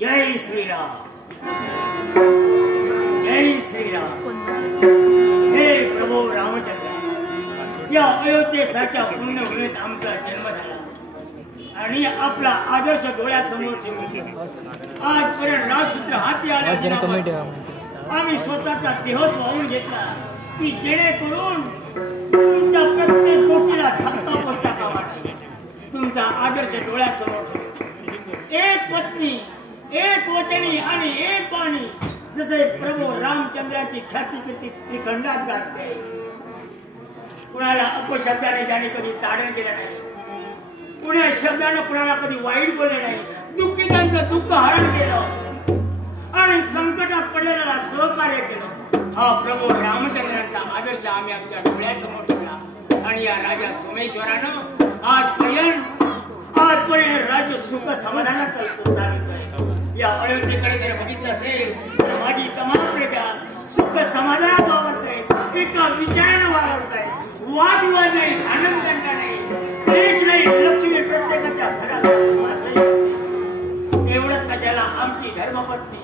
जय श्रीराम, जय श्रीराम। हे प्रभू रामचंद्र, या अयोध्येसारख्या पुण्यभूमीत आमचा जन्म झाला आणि आपला आदर्श डोळ्यासमोर ठेवून आजपर्यंत राजसूत्र हाती आले। आम्ही स्वतःचा देहोत वाहून घेतला की जेणेकरून तुमच्या प्रत्येक गोष्टीला धक्का पोचता कामा नये। तुमचा आदर्श डोळ्यासमोर ठेवून एक पत्नी, एक वचनी आणि एक वाणी, जसे प्रभू रामचंद्राची ख्याती कीर्ती त्रिखंडात गाठते। कुणाला अपशब्दाने ज्याने कधी ताडण केलं नाही, कुण्या शब्दानं कुणाला कधी वाईट बोलले नाही, दुःखितांचं दुःख हरण केलं आणि संकटात पडलेल्याला सहकार्य केलं। हा प्रभू रामचंद्रांचा आदर्श आम्ही आमच्या डोळ्यासमोर ठेवला आणि या राजा सोमेश्वरानं आजपर्यंत राज्य सुख समाधानाचा उतारतोय। या अयोध्येकडे जर बघितलं असेल तर माझी तमाम प्रजा सुख समाधानात वावरते, एका विचारानं वावरते, वादविवाद नाही, आनंद नाही, देश नाही, लक्ष्मी प्रत्येकाच्या घरात। एवढंच कशाला आमची धर्मपत्नी,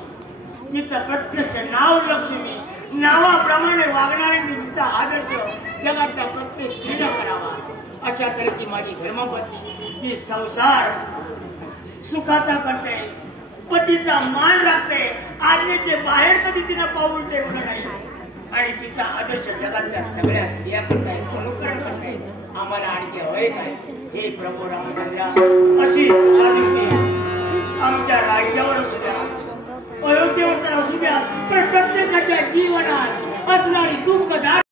जिचं प्रत्यक्ष नाव लक्ष्मी, नावाप्रमाणे वागणारे जिचा आदर्श जगातल्या प्रत्येक स्त्रीनं करावा, अशा तऱ्हेची माझी धर्मपत्नी जी संसार सुखाचा करते, पतीचा मान राखते, आज्ञेचे बाहेर कधी तिनं पाऊल ठेवलं नाही आणि तिचा आदर्श जगातल्या सगळ्या स्त्रिया करतायत, अनुकरण करतायत। आम्हाला आणखी हवे काय? हे प्रभू रामचंद्र, अशी आमच्या राज्यावर असू द्या, अयोध्येवर तर असू द्या, पण प्रत्येकाच्या जीवनात असणारी दुःखदायक